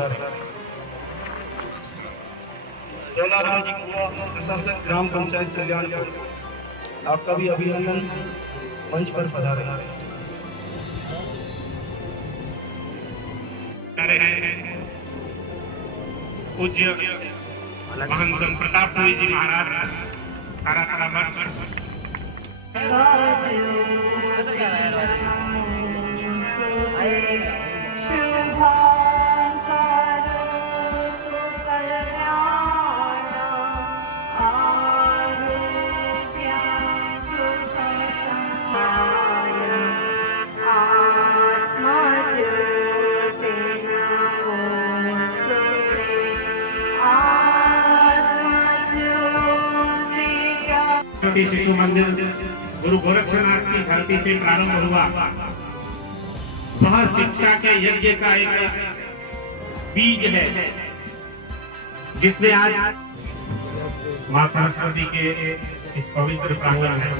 पधारे। जलाराम जी कुआ, प्रशासक ग्राम पंचायत कल्याणपुर, आपका भी अभिनंदन, मंच पर पधारे। पूज्य महंत प्रताप जी महाराज शिशु मंदिर गुरु गोरक्षनाथ की धरती से प्रारंभ हुआ। वह शिक्षा के यज्ञ का एक बीज है, जिसने आज मां सरस्वती के इस पवित्र प्रांगण में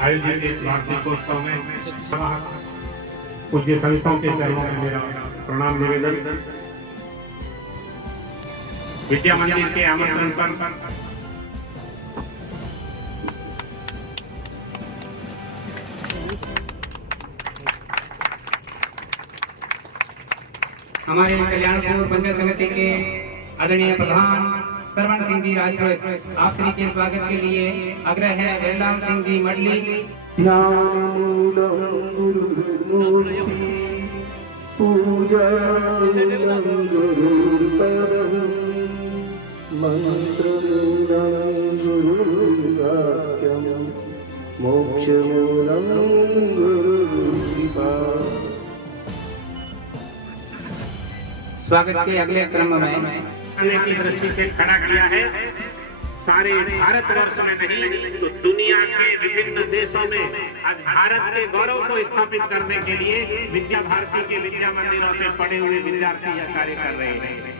आयोजित इस वार्षिकोत्सव में पूज्य संतों के चरणों में मेरा प्रणाम निवेदन। विद्या मंदिर के आमंत्रण पर हमारे कल्याणपुर पंचायत समिति के आदरणीय प्रधान श्रवण सिंह जी राजपुरोहित आप श्री के स्वागत के लिए आग्रह है। वेलाल सिंह जी मडली। स्वागत के अगले क्रम में की दृष्टि से खड़ा किया है। सारे भारतवर्ष में नहीं तो दुनिया के विभिन्न देशों में आज भारत के गौरव को स्थापित करने के लिए विद्या भारती के विद्या मंदिरों से पढ़े हुए विद्यार्थी यह कार्य कर रहे हैं।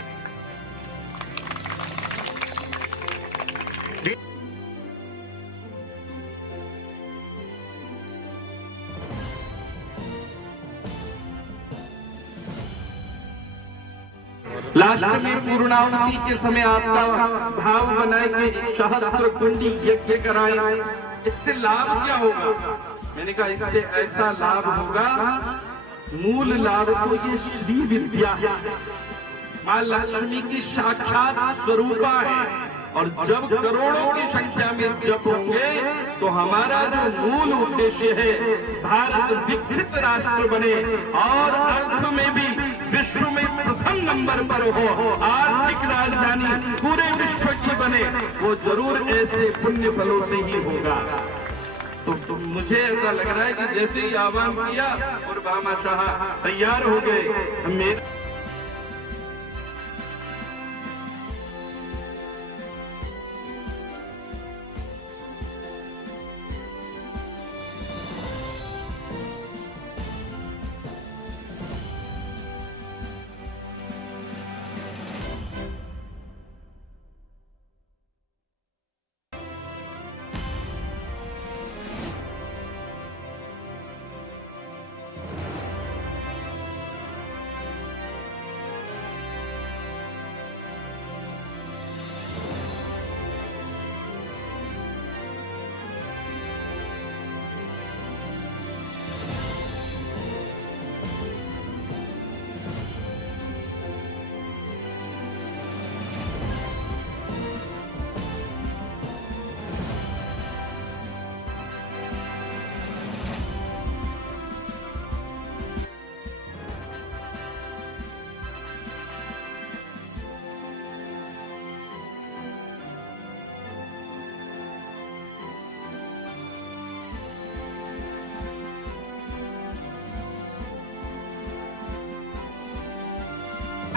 लास्ट में पूर्णाहुति के समय आपका भाव बनाए के सहस्त्र कुंडी यज्ञ कराए। इससे लाभ क्या होगा? मैंने कहा इससे ऐसा लाभ होगा, मूल लाभ तो ये श्री विद्या है, मां लक्ष्मी की साक्षात स्वरूपा है। और जब करोड़ों की संख्या में जप होंगे तो हमारा जो मूल उद्देश्य है भारत विकसित राष्ट्र बने और अर्थ में भी विश्व में प्रथम नंबर पर हो, आर्थिक राजधानी पूरे विश्व की बने, वो जरूर ऐसे पुण्य फलों से ही होगा। तो मुझे ऐसा लग रहा है कि जैसे ही आह्वान किया और भामाशाह तैयार हो गए। मेरे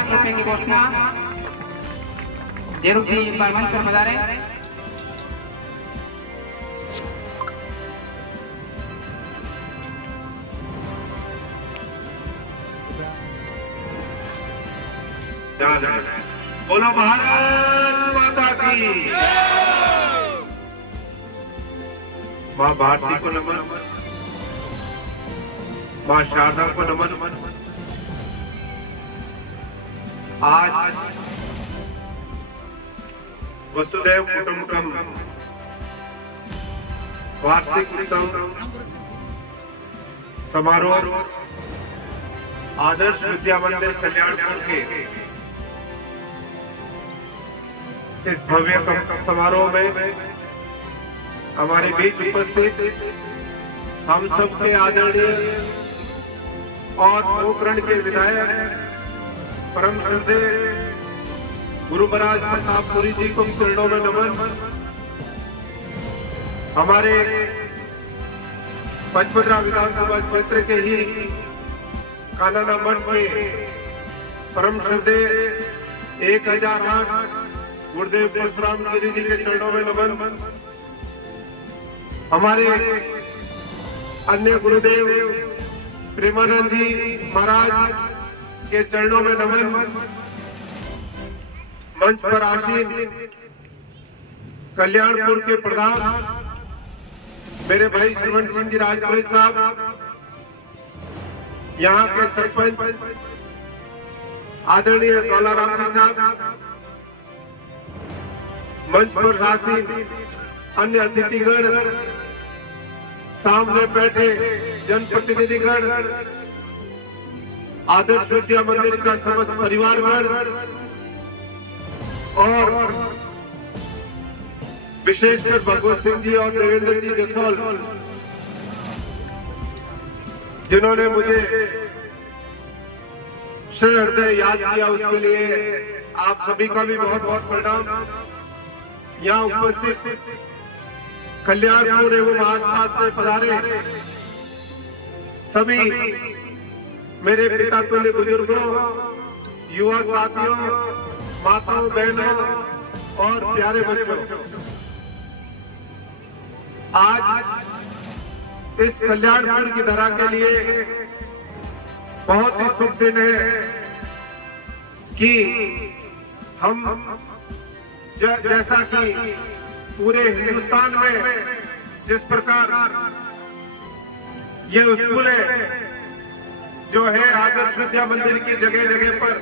रुपए की घोषणा जयरूप जी एक बार मंच पर पधारे। बोलो भारत माता की। माँ भारती को नमन, माँ शारदा को नमन। आज वसुधैव कुटुंबकम वार्षिक उत्सव समारोह आदर्श विद्या मंदिर कल्याणपुर के इस भव्य समारोह में हमारे बीच उपस्थित हम सबके आदरणीय और पोखरण के विधायक परम श्रद्धेय गुरु महाराज प्रतापपुरी जी को चरणों में नमन। हमारे पचपदरा विधानसभा क्षेत्र के ही कानाना मठ के परम श्रद्धेय 1008 गुरुदेव परशुराम गिरी जी के चरणों में नमन। हमारे अन्य गुरुदेव प्रेमानंद जी महाराज के चरणों में नमन। मंच पर आसीन कल्याणपुर के प्रधान मेरे भाई श्रवण सिंह जी राजपुरी साहब, यहाँ के सरपंच आदरणीय दौलाराम जी साहब, मंच पर आसीन अन्य अतिथिगण, सामने बैठे जनप्रतिनिधिगण, आदर्श विद्या मंदिर का समस्त परिवारगण और विशेषकर भगवत सिंह जी और देवेंद्र जी जसौल जिन्होंने मुझे हृदय याद किया, उसके लिए आप सभी का भी बहुत बहुत प्रणाम। यहाँ उपस्थित कल्याणपुर एवं आसपास से पधारे सभी मेरे पिता तुल्य बुजुर्गों, युवा साथियों, माताओं, बहनों और प्यारे बच्चों, आज इस कल्याणपुर की धरा के लिए बहुत ही शुभ दिन है कि हम जैसा कि पूरे हिंदुस्तान में जिस प्रकार ये स्कूलें जो है आदर्श विद्या मंदिर की जगह जगह पर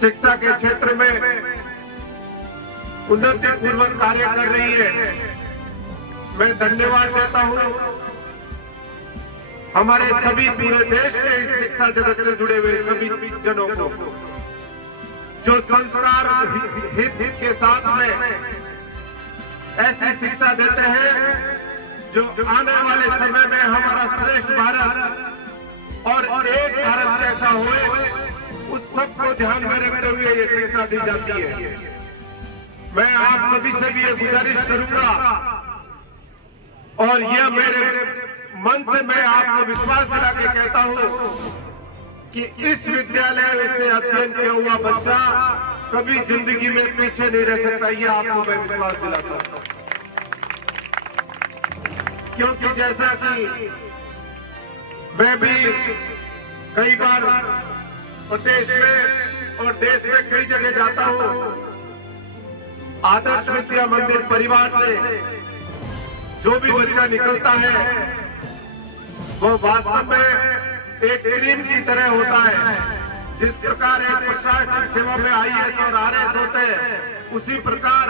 शिक्षा के क्षेत्र में उन्नति पूर्वक कार्य कर रही है, मैं धन्यवाद देता हूं हमारे सभी पूरे देश के इस शिक्षा जगत से जुड़े हुए सभी जनों को, जो संस्कार हित के साथ में ऐसी शिक्षा देते हैं जो आने वाले समय में हमारा श्रेष्ठ भारत और एक भारत जैसा होए, उस सबको ध्यान में रखते हुए ये शिक्षा दी जाती है। मैं आप सभी से भी ये गुजारिश करूंगा और यह मेरे मन से मैं आपको विश्वास दिला के कहता हूं कि इस विद्यालय से अध्ययन किया हुआ बच्चा कभी जिंदगी में पीछे नहीं रह सकता, ये आपको मैं विश्वास दिलाता हूं। क्योंकि जैसा कि मैं भी कई बार प्रदेश में और देश में कई जगह जाता हूं, आदर्श विद्या मंदिर परिवार से जो भी बच्चा निकलता है वो वास्तव में एक क्रीम की तरह होता है। जिस प्रकार एक प्रशासनिक सेवा में IAS और RS होते हैं, उसी प्रकार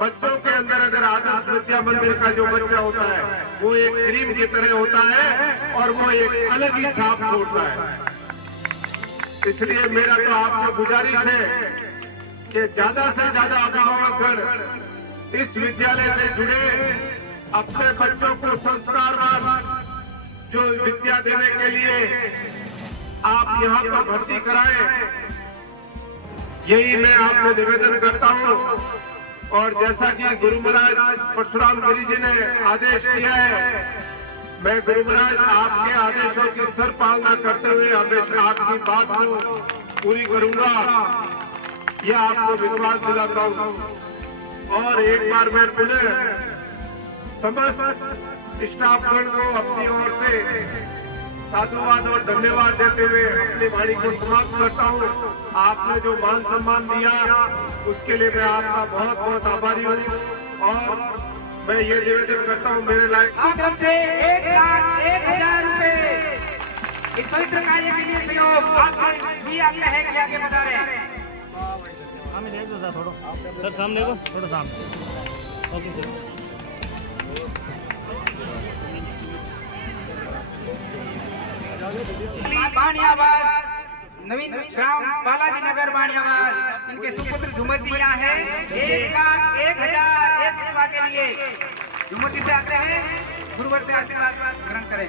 बच्चों के अंदर अगर आदर्श विद्या मंदिर का जो बच्चा होता है वो एक क्रीम की तरह होता है और वो एक अलग ही छाप छोड़ता है। इसलिए मेरा तो आपसे गुजारिश है कि ज्यादा से ज्यादा अभिभावकगण इस विद्यालय से जुड़े, अपने बच्चों को संस्कारवान जो विद्या देने के लिए आप यहाँ पर भर्ती कराएं, यही मैं आपसे निवेदन करता हूँ। और जैसा कि गुरु महाराज परशुराम गिरी जी ने आदेश किया है, मैं गुरु महाराज आपके आदेशों की सर पालना करते हुए हमेशा आपकी बात को पूरी करूंगा, यह आपको विश्वास दिलाता हूँ। और एक बार मैं पुनः समस्त स्टाफगण को अपनी ओर से साधुवाद और धन्यवाद देते हुए अपनी वाणी को समाप्त करता हूँ। आपने जो मान सम्मान दिया उसके लिए मैं आपका बहुत बहुत आभारी हूँ और मैं ये निवेदन करता हूँ मेरे लायक तरफ से 1,01,000 रुपए इस पवित्र कार्य के लिए सहयोग आपसे भी आग्रह है कि आगे बढ़ा रहे हैं। सर सामने को थोड़ा सामने। Okay sir. बाणियावास नवीन ग्राम बालाजी नगर बाणियावास, इनके सुपुत्र झूमर जी यहाँ है। 1,01,000 सेवा के लिए झूमर जी से आग्रह है गुरुवर से आशीर्वाद ग्रहण करें।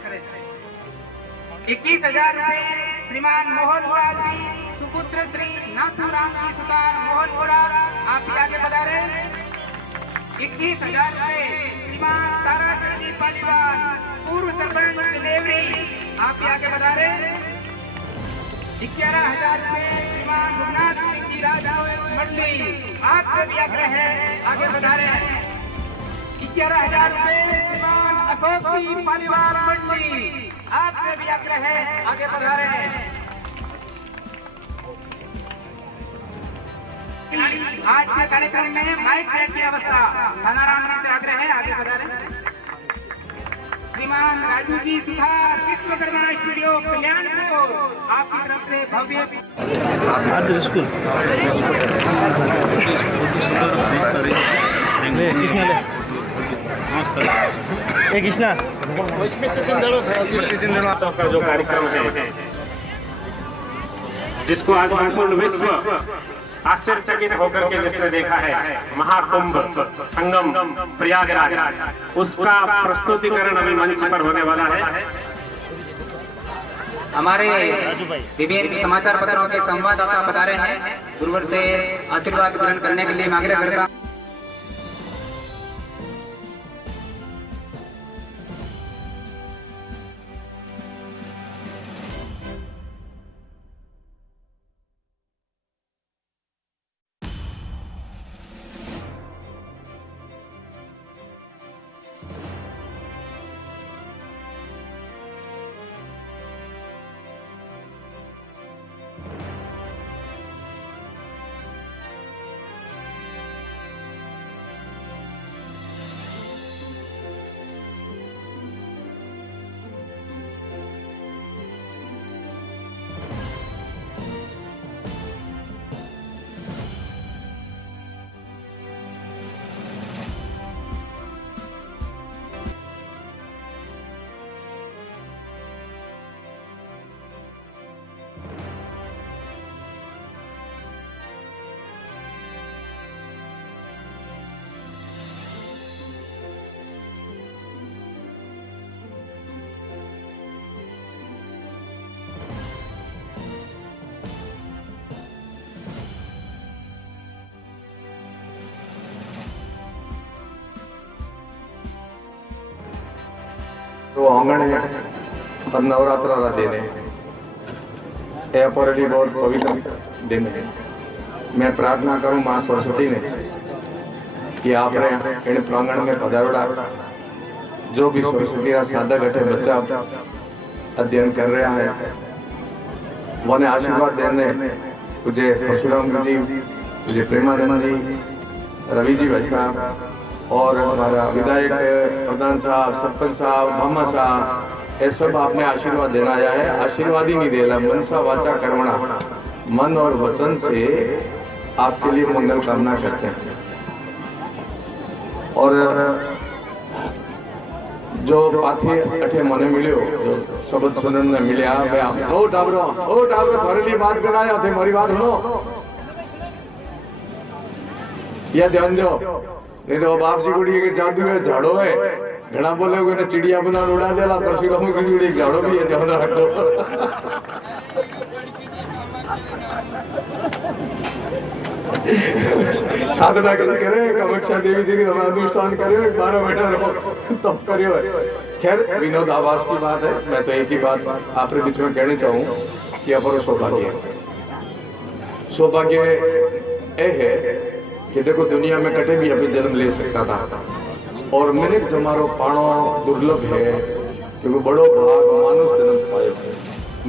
21,000 रुपए श्रीमान मोहन लाल जी सुपुत्र श्री नाथूराम जी सुतार मोहन बोरा, आप भी आगे बढ़ा रहे। 21,000 रुपए श्रीमान ताराचंद जी पालीवाल पूर्व सरपंच नेवरी, आप भी आगे बढ़ा रहे। 11,000 रुपए श्रीमान रुगनाथ सिंह जी राजपूत मंडली, आपसे भी आग्रह है आगे बढ़ा रहे हैं। 11,000 रुपए श्रीमान अशोक जी पालीवाल मंडली, आपसे भी आग्रह है आगे बढ़ा रहे हैं। आज के कार्यक्रम में माइक सेट की व्यवस्था राम जी से आग्रह है आगे बढ़ा रहे हैं। श्रीमान राजू जी सुधार विश्वकर्मा स्टूडियो कल्याणपुर, आपकी तरफ से भव्य स्कूल कृष्णा का जो कार्यक्रम है, जिसको आज संपूर्ण विश्व आश्चर्यचकित होकर के जिसने देखा है, महाकुंभ संगम प्रयागराज, उसका प्रस्तुतिकरण अभी मंच पर होने वाला है। हमारे विभिन्न समाचार पत्रों के संवाददाता बता रहे हैं गुरुवर से आशीर्वाद ग्रहण करने के लिए मैं आग्रह करता हूं। तो आंगण है और नवरात्रा का दिन है, यह पौरली बहुत पवित्र दिन है। मैं प्रार्थना करूं मां सरस्वती ने कि आपने इन प्रांगण में पधारोड़ा जो भी सरस्वती का साधक अठे बच्चा अध्ययन कर रहा है, वो आशीर्वाद देने तुझे परशुराम जी, तुझे प्रेमानंद जी, रवि जी भाई साहब और हमारा विधायक प्रधान साहब, सरपंच साहब, मामा साहब, ये सब आपने आशीर्वाद देना आया है। आशीर्वाद ही नहीं देना, मनसा वाचा कर्मणा, मन और वचन से आपके लिए मंगल कामना करते हैं। और जो पाथी अठे मने मिलो, जो शब्द सुनने में मिले, ओ टाबरो थारे लिए बात बनाया थे, मेरी बात सुनो, यह ध्यान दो, नहीं तो बाप जी गुड़ी के जादू है, झाड़ो है, घना बोले ने चिड़िया बना उड़ा देला, परशुराम की गुड़ी झाड़ो भी है, ध्यान रखो। साधना करे, कामाक्षा देवी जी की अनुष्ठान करे, 12 महीना रहो तब करियो। खैर विनोद आवास की बात है, मैं तो एक ही बात आपके बीच में कहना चाहूँ कि अपरो सौभाग्य है कि देखो दुनिया में कटे भी अभी जन्म ले सकता था, और मैंने जमारो पाणो दुर्लभ है क्योंकि बड़ो भाग मानुष जन्म पायो है।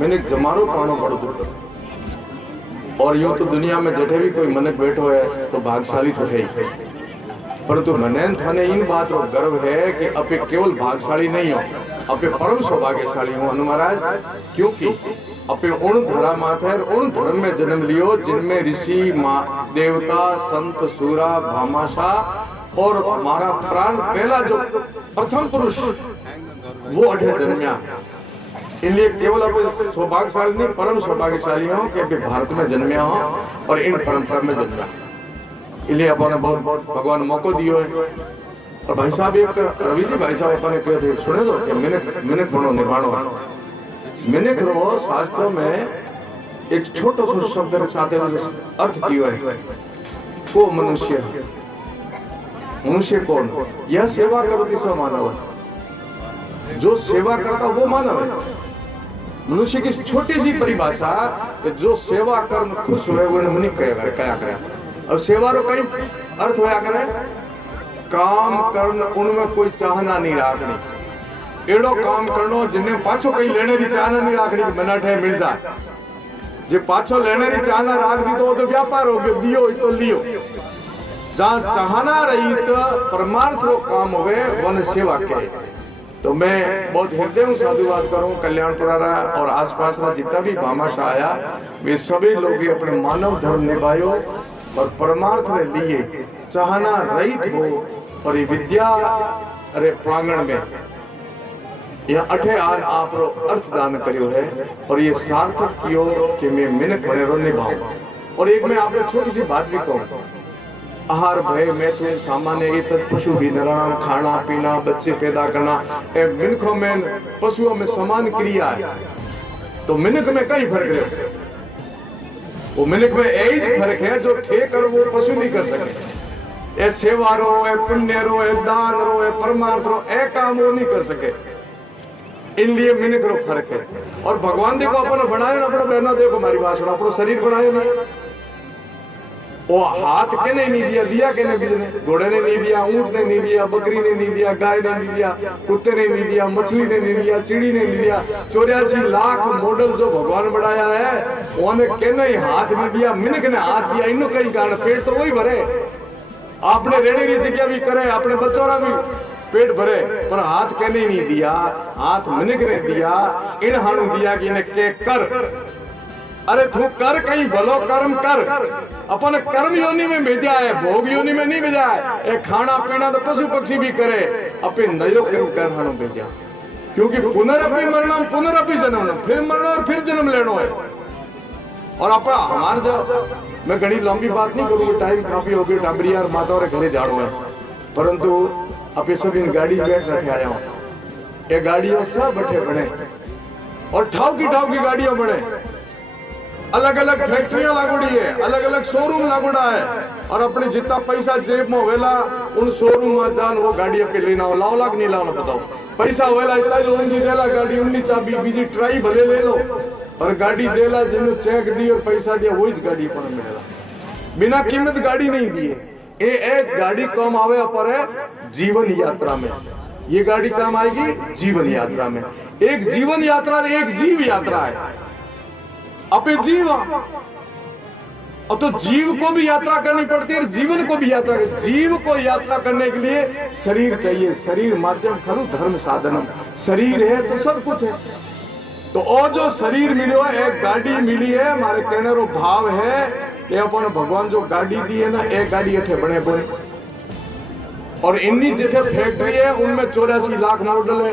मैंने जमारो पाणो बड़ो दुर्लभ, और यूं तो दुनिया में जठे भी कोई मनक बैठो है तो भागशाली तो है ही, परंतु मने थाने इन बात रो गर्व है कि अपे केवल भाग्यशाली नहीं हो, अपे परम सौभाग्यशाली हो अनु महाराज, क्योंकि अपे उन धरा माथे उन धर्म में जन्म लियो जिनमें ऋषि देवता संत सूरा भामाशाह और हमारा प्राण पहला जो प्रथम पुरुष वो अठे जन्मिया। इसलिए केवल अब सौभाग्यशाली नहीं, परम सौभाग्यशाली हो कि अभी भारत में जन्मिया हो और इन परंपरा में जन्मिया। इसलिए अपने बहुत भगवान मौको दियो है। और भाई साहब एक रवि जी भाई साहब अपने कहते थे सुने दो कि मिनट बनो निभानो। मिनट रो शास्त्रों में एक छोटो सो शब्द के साथ अर्थ कियो है, को मनुष्य, मनुष्य कौन? यह सेवा करती सब मानव, जो सेवा करता वो मानव है। मनुष्य की छोटी सी परिभाषा, जो सेवा कर खुश हुए वो मनुष्य क्या करे। और सेवा रो कई अर्थ होया करे, काम करना उनमें कोई चाहना नहीं राखनी, एड़ो काम करनो जिन्हें पाछो कहीं लेने की चाहना नहीं राखनी कि मना ठे मिल जाए। जे पाछो लेने की चाहना राख दी तो वो तो व्यापार हो गयो, दियो तो लियो। जहां चाहना रही तो परमार्थ रो काम होवे वन सेवा के। तो मैं बहुत हृदय साधुवाद करूं कल्याणपुरा और आसपास का जितना भी भामाशाह आया, वे सभी लोग अपने मानव धर्म निभायो और परमार्थ ने लिए चाहना रहित हो। और ये विद्या अरे प्रांगण में यह अठे आन आप रो अर्थ दान करियो है और ये सार्थक कियो कि मैं मिनट बने रो निभाऊं। और एक मैं आपने छोटी सी बात भी कहूं, आहार भय में तो सामान्य ये पशु भी धरना, खाना पीना, बच्चे पैदा करना, मिनखों में पशुओं में समान क्रिया है। तो मिनक में कई फर्क है, वो मिनक में यही फर्क है जो थे कर वो पशु नहीं कर सके। ए सेवा रो, ए पुण्य रो, ए दान रो, ए परमार्थ रो, ए काम वो नहीं कर सके। इसलिए मिनक रो फर्क है। और भगवान देखो अपन बनाए ना, अपना बहना देखो हमारी बात सुनो, अपना शरीर बनाए ना, वो हाथ के नहीं दिया, दिया के नहीं दिया, घोड़े ने नहीं दिया, ऊंट ने नहीं दिया, बकरी ने नहीं दिया, गाय ने नहीं दिया, कुत्ते ने नहीं दिया, मछली ने नहीं दिया, चिड़ी ने नहीं दिया। 84 लाख मॉडल जो भगवान बनाया है उन्हें के नहीं हाथ नहीं दिया, मिनक ने हाथ दिया। इन कई कारण पेट तो वही भरे, आपने रेणी री जगह भी करे, अपने बच्चों का भी पेट भरे, पर हाथ के नहीं दिया, हाथ मिनक ने दिया। इन हानु दिया कि इन्हें के कर, अरे तू कर कहीं भलो कर्म कर। अपन कर्म योनि में भेजा है, भोग योनि में नहीं भेजा है। एक खाना पीना तो पशु पक्षी भी करे, अपने नयो कहीं कर हानु भेजा, क्योंकि पुनरअपि मरणम पुनरअपि जन्म, फिर मरना और फिर जन्म लेना है। और अपना हमारे जो मैं घनी लंबी बात नहीं करूंगा, टाइम काफी हो गया, टाबरी और माता और घरे जाड़ो है, परंतु अपने सब इन गाड़ी बैठ रखे आया हूँ। ये गाड़ियों सब बैठे बने और ठाव की गाड़ियां बने, अलग अलग फैक्ट्रियां लागोड़ी है, अलग अलग शोरूम लागोड़ा है। और अपने जितना पैसा जेब में वेला उन शोरूम में जान वो गाड़ी अपने लेना हो, लाओ लाख नहीं लाओ बताओ, पैसा वेला इतना जो उनकी देला गाड़ी उन्नी चाबी बीजी ट्राई भले ले लो, और गाड़ी देला जिन्होंने चेक दी और पैसा दिया वही गाड़ी पर मिलेगा, बिना कीमत गाड़ी नहीं दी है। एक गाड़ी कम आवे पर है जीवन यात्रा में, ये गाड़ी काम आएगी जीवन यात्रा में। एक जीवन यात्रा एक जीव यात्रा है, अपे जीव, और तो जीव को भी यात्रा करनी पड़ती है, जीवन को भी यात्रा। जीव को यात्रा करने के लिए शरीर चाहिए, शरीर माध्यम खरु धर्म साधनम, शरीर है तो सब कुछ है। तो और जो शरीर मिलो है, एक गाड़ी मिली है, हमारे कहने रो भाव है कि अपन भगवान जो गाड़ी दी है ना, एक गाड़ी अठे बने बने, और इन्नी जिथे फैक्ट्री है उनमें 84 लाख मॉडल है।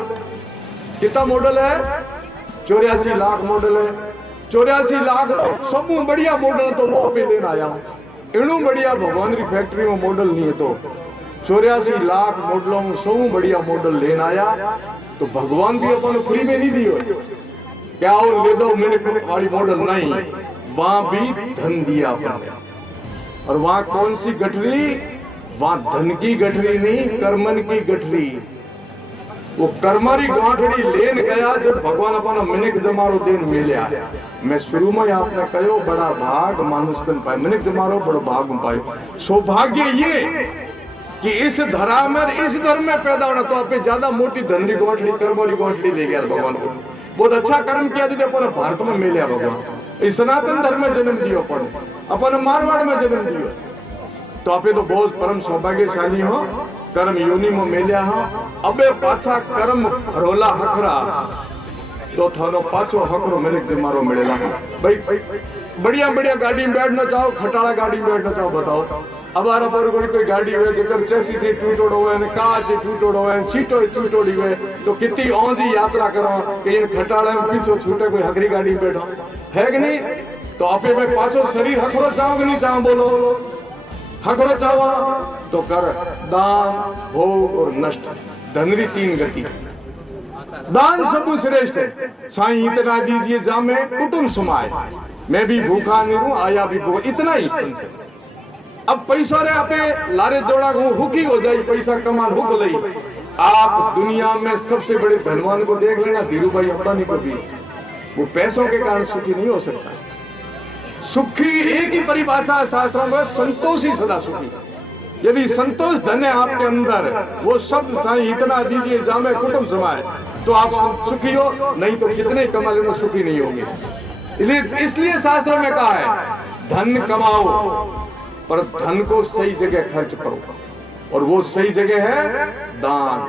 कितना मॉडल है? 84 लाख मॉडल है। 84 लाख सब बढ़िया मॉडल तो वो पे लेना आया हूँ, इनू बढ़िया भगवान की फैक्ट्री में मॉडल नहीं है, तो 84 लाख मॉडलों में सब बढ़िया मॉडल लेना आया। तो भगवान भी अपन फ्री में नहीं दियो क्या और ले जाओ मेरे वाली मॉडल नहीं, वहां भी धन दिया अपन। और वहां कौन सी गठरी? वहां धन की गठरी नहीं, कर्मन की गठरी। वो कर्मारी गांठड़ी लेन गया जब भगवान अपना मिनक जमारो दिन मिलिया। मैं शुरू में आपने कहो बड़ा भाग मानुष्यन पाए, मिनक जमारो बड़ा भाग पाए। सौभाग्य ये कि इस धरा में इस धर्म में पैदा होना, तो आप ज्यादा मोटी धनरी गांठड़ी कर्मोली गांठड़ी ले गया भगवान को। बहुत अच्छा कर्म किया जिसे अपन भारत में मिले भगवान। इस सनातन धर्म में जन्म दियो, अपन मारवाड़ में जन्म दियो। तो आपे तो बहुत परम सौभाग्यशाली हो, कर्म योनि में मिल्या हो। अबे पाछा कर्म फरोला हखरा तो थानो पाछो हखरो मिले के मारो मिलेला। भाई बढ़िया बढ़िया गाड़ी में बैठना चाहो, खटाला गाड़ी में बैठना चाहो, बताओ। अबार अबार कोई गाड़ी हुए जेकर चेसी से टूटोड़ो हुए ने कांच से टूटोड़ो हुए सीटो टूटोड़ी हुए तो कितनी औंधी यात्रा करो कि इन खटाले में पीछे छूटे कोई हकरी गाड़ी में बैठो है कि नहीं। तो आपे में पाछो शरीर हकरो चाहो कि नहीं चाहो, बोलो। हकरो चाहो तो कर दान भोग और नष्ट धनरी तीन गति। दान सब श्रेष्ठ है। साईं इतना दीजिए जामे कुटुंब समाए, मैं भी भूखा नहीं हूं आया भी भूखा, इतना ही संशय। अब पैसा रे आपे लारे दौड़ा हुकी हो जाए, पैसा कमान हुक लई। आप दुनिया में सबसे बड़े धनवान को देख लेना, धीरू भाई अंबानी को भी, वो पैसों के कारण सुखी नहीं हो सकता। सुखी एक ही परिभाषा है शास्त्रों में, संतोषी सदा सुखी। यदि संतोष धन है आपके अंदर, वो शब्द साईं इतना दीजिए जामे कुटुंब समाए, तो आप सुखी हो, नहीं तो कितने कमा लेना सुखी नहीं होंगे। इसलिए शास्त्रों में कहा है धन कमाओ पर धन को सही जगह खर्च करो, और वो सही जगह है दान।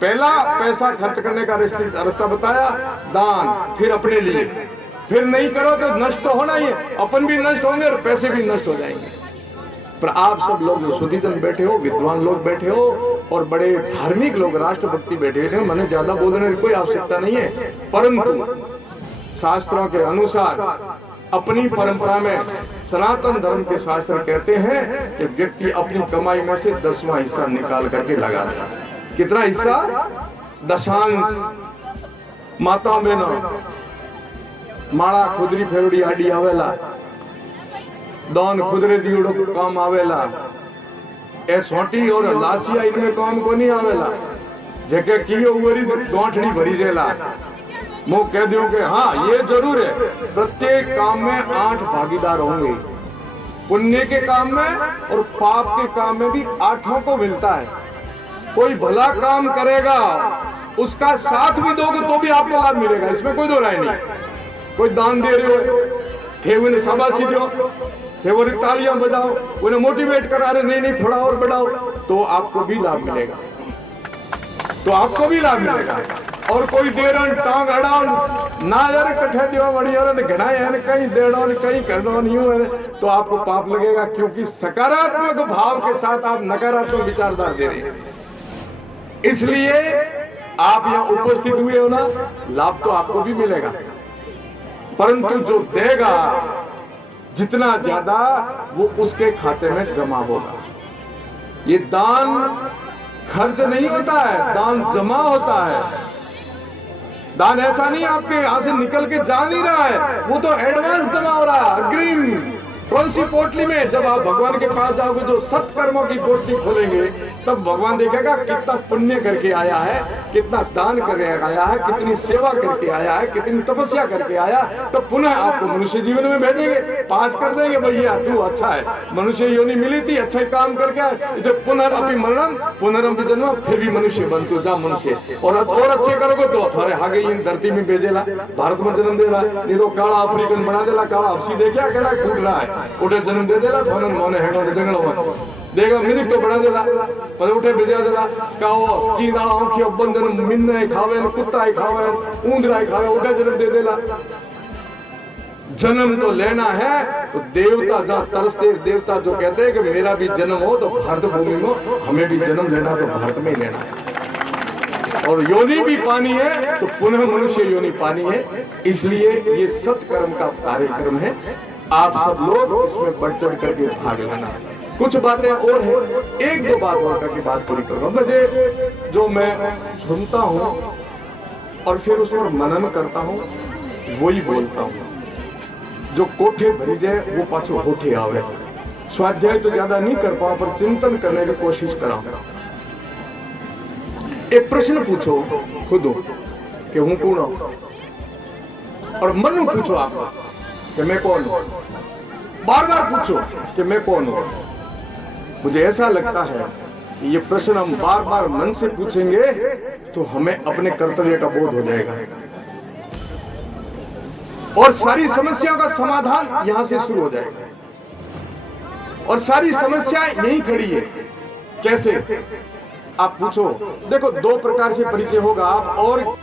पहला पैसा खर्च करने का रास्ता बताया दान, फिर अपने लिए, फिर नहीं करो तो नष्ट तो होना ही है, अपन भी नष्ट होंगे और पैसे भी नष्ट हो जाएंगे। पर आप सब लोग जो सुधीजन बैठे हो, विद्वान लोग बैठे हो और बड़े धार्मिक लोग, राष्ट्रभक्ति बैठे हैं, मैंने ज्यादा बोलने की कोई आवश्यकता नहीं है, परंतु शास्त्रों के अनुसार अपनी परंपरा में सनातन धर्म के शास्त्र कहते हैं कि व्यक्ति अपनी कमाई में से 10वां हिस्सा निकाल करके लगा देता। कितना हिस्सा? दशांश। माता बहनों, माड़ा खुदरी फेरड़ी आडी आवेला, दान खुदरे दीवड़ो को काम आवेला, ए सोटी और लासिया इनमें काम को नहीं आवेला। जेके कियो उरी गांठड़ी भरी देला। मैं कह दूं कि हाँ ये जरूर है, प्रत्येक काम में 8 भागीदार होंगे, पुण्य के काम में और पाप के काम में भी 8 को मिलता है। कोई भला काम करेगा उसका साथ भी दोगे तो भी आपको लाभ मिलेगा, इसमें कोई दो राय नहीं। कोई दान दे रहे हो थे उन्हें शाबाशी दो, थे वो तालियां बजाओ, उन्हें मोटिवेट करा रहे नहीं नहीं थोड़ा और बढ़ाओ, तो आपको भी लाभ मिलेगा, तो आपको भी लाभ मिलेगा। और कोई देरन टांग अड़ान ना यार कठे दियो बड़ी और घड़ा है कहीं देड़ो कहीं करनो नहीं हो तो आपको पाप लगेगा, क्योंकि सकारात्मक भाव के साथ आप नकारात्मक विचारधारा दे रहे हैं। इसलिए आप यहाँ उपस्थित हुए हो ना, लाभ तो आपको भी मिलेगा, परंतु जो देगा जितना ज्यादा वो उसके खाते में जमा होगा। ये दान खर्च नहीं होता है, दान जमा होता है। दान ऐसा नहीं आपके यहां से निकल के जा नहीं रहा है, वो तो एडवांस जमा हो रहा है, अग्रिम। कौन सी पोटली में? जब आप भगवान के पास जाओगे, जो सत्कर्मों की पोटली खोलेंगे, तब भगवान देखेगा कितना पुण्य करके आया है, कितना दान करके आया है, कितनी सेवा करके आया है, कितनी तपस्या करके आया, तो पुनः आपको मनुष्य जीवन में भेजेंगे, पास कर देंगे, भैया तू अच्छा है, मनुष्य योनि मिली थी, अच्छा काम करके आए, पुनरअपि मरणम पुनरअपि जन्म, फिर भी मनुष्य बन तू जा मनुष्य, और अच्छे करोगे तो थोड़े आगे इन धरती में भेजेला, भारत में जन्म देला, नहीं तो काला अफ्रीकन बना देला, काला हफ्सी देखा केड़ा कूद रहा है, उठे जन्म दे देला, थोनन मोने हेडो जंगलों में देगा मिनिक तो बना देला, पर उठे भेजा देला, काओ चीदाला आंखियों बंदन मिन्ने खावे, कुत्ता ही खावे, ऊंदरा ही खावे, उठे जन्म दे देला। जन्म तो लेना है तो देवता जहाँ तरसते, देवता जो कहते हैं कि मेरा भी जन्म हो तो भारत भूमि में, हमें भी जन्म लेना तो भारत में ही लेना है, और योनि भी पानी है तो पुनः मनुष्य योनि पानी है। इसलिए ये सत्कर्म का कार्यक्रम है, आप सब लोग इसमें बढ़ चढ़ करके भाग लेना। कुछ बातें और है, 1-2 बात और करके बात पूरी करूंगा। मुझे जो मैं सुनता हूँ और फिर उस पर मनन करता हूँ वही बोलता हूँ। जो कोठे भरी जाए वो पाछो होठे आवे। स्वाध्याय तो ज्यादा नहीं कर पाऊं पर चिंतन करने की कोशिश कराऊंगा। एक प्रश्न पूछो खुद कि हूं कौन हूं, और मन पूछो आप कि मैं कौन हूं। बार बार पूछो कि मैं कौन हूं। मुझे ऐसा लगता है कि ये प्रश्न हम बार बार मन से पूछेंगे तो हमें अपने कर्तव्य का बोध हो जाएगा, और सारी समस्याओं का समाधान यहां से शुरू हो जाएगा। और सारी समस्या यही खड़ी है। कैसे आप पूछो, देखो 2 प्रकार से परिचय होगा आप और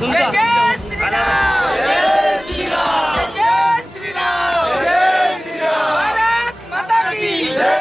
जय जय श्री राम। जय श्री राम। जय श्री राम। जय श्री राम। भारत माता की